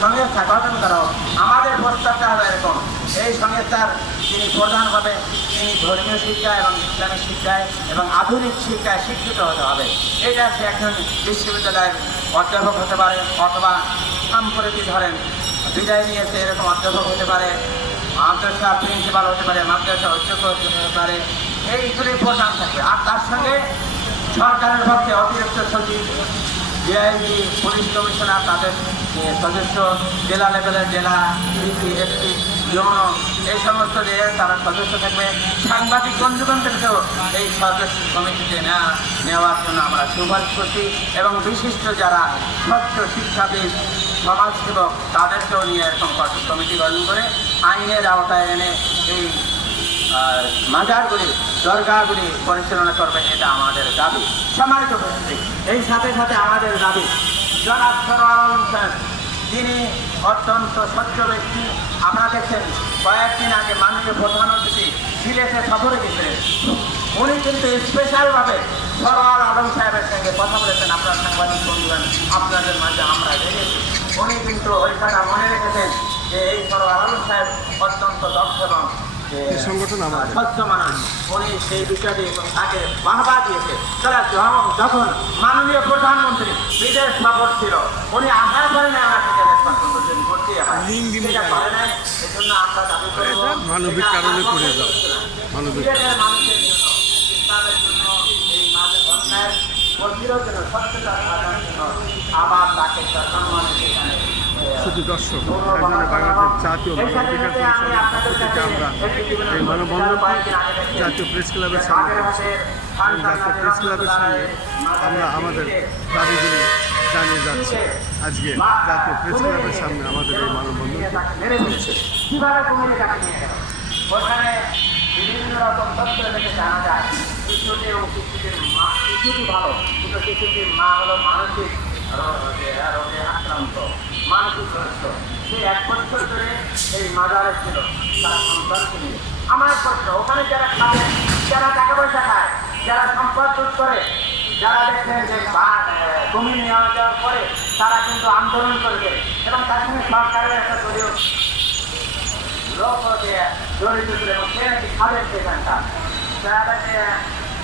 সংস্থা গঠন করা হোক। আমাদের প্রস্তাবটা হলো এরকম, এই সংস্থার তিনি প্রধানভাবে তিনি ধর্মীয় শিক্ষা এবং ইসলামিক শিক্ষায় এবং আধুনিক শিক্ষায় শিক্ষিত হতে হবে। এটা সে একজন বিশ্ববিদ্যালয়ের অধ্যাপক হতে পারে, অথবা সাম্প্রতিক ধরেন বিদায় নিয়েছে এরকম অধ্যাপক হতে পারে, মাদ্রাসা প্রিন্সিপাল হতে পারে, মাদ্রাসা অধ্যক্ষ হতে পারে, এইগুলি প্রধান থাকবে। আর তার সঙ্গে সরকারের পক্ষে অতিরিক্ত সচিব, ডিআইজি, পুলিশ কমিশনার, তাদের সদস্য, জেলা লেভেলের জেলা ডিসি, এসপি, ইউনো, এই সমস্ত দিয়ে তারা সদস্য থাকবে। সাংবাদিক বন্ধুগণদেরকেও এই সদস্য কমিটিতে নেওয়ার জন্য আমরা সুপারিশ করছি, এবং বিশিষ্ট যারা স্বচ্ছ শিক্ষাবিদ, সমাজসেবক, তাদেরকেও নিয়ে এরকম কমিটি গঠন করে আইনের আওতায় এনে এই মাজারগুলি, দরগাগুলি পরিচালনা করবে, এটা আমাদের দাবি। সম্মানিত উপস্থিতি, এই সাথে সাথে আমাদের দাবি, জনাব সরওয়ার আলম সাহেব, যিনি অত্যন্ত স্বচ্ছ ব্যক্তি। আমরা দেখছেন কয়েকদিন আগে মাননীয় প্রধানমন্ত্রী সিলেটে সফরে গেছিলেন, উনি কিন্তু স্পেশালভাবে সরওয়ার আলম সাহেবের সঙ্গে কথা বলেছেন। আপনার সাংবাদিক বন্ধুগণ, আপনাদের মাঝে আমরা দেখেছি, উনি কিন্তু ওইখানে মনে রেখেছেন যে এই সরওয়ার আলম সাহেব অত্যন্ত দক্ষ এবং সংগঠন আমাদের স্বচ্ছ মানুষ। উনি সেই বিষয়টি তাকে বাহবা দিয়েছে। তারা যখন মাননীয় প্রধানমন্ত্রী বিদেশ সফর ছিল, উনি আশা করেন আমাকে করতে পারে না। এই জন্য আমরা দাবি করি মানবিক কারণে করে যাও, মানবিক মানুষের জন্য, ইসলামের জন্য, এই অন্যায়ের প্রতিরোধের জন্য, স্বচ্ছতা সাধনের জন্য আবার তাকে সম্মানের সেখানে শুধু দর্শক বাংলাদেশ জাতীয় মানবাধিকার পরিষদের আমরা এই মানববন্ধন জাতীয় প্রেস ক্লাবের সামনে জাতীয় প্রেস ক্লাবের সামনে আমরা আমাদের দাবিগুলি জানিয়ে যাচ্ছি। আজকে জাতীয় প্রেস ক্লাবের সামনে আমাদের এই মানববন্ধন চলছে। ওখানে বিভিন্ন রকম তথ্য থেকে জানা যায় শিশুটি এবং শিশুটির মা, শিশুটি ভালো, কিন্তু শিশুটির মা হলো মানসিক রোগে আক্রান্ত, মানসিক গ্রস্ত। সে 1 বছর ধরে এই মাজারে ছিল তার সন্তানকে নিয়ে। আমার প্রশ্ন, ওখানে যারা খাবে, যারা টাকা পয়সা খায়, যারা সম্পদ লুট করে, যারা দেখছেন যে জমি নেওয়া যাওয়ার পরে তারা কিন্তু আন্দোলন করবে, এবং তার সঙ্গে সরকারের একটা দলীয় লোক জড়িত ছিল, এবং সে নাকি খাবেন সেখানটা।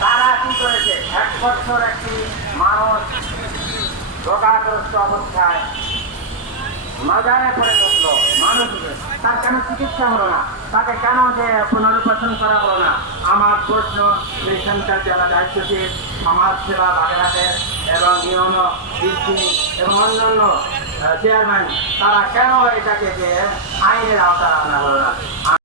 তারা কি করেছে, 1 বছর একটি মানুষ রোগাগ্রস্ত অবস্থায় মাজারে পড়ে বসলো, মানুষ তার কেন চিকিৎসা হলো না, তাকে কেন যে পুনর্বাসন করা হলো না? আমার প্রশ্ন, সেখানকার যারা দায়িত্বশীল সমাজসেবা বাগেরহাটের এবং ইউনো, ডিসি এবং অন্যান্য চেয়ারম্যান, তারা কেন এটাকে যে আইনের আওতায় আনা হলো না?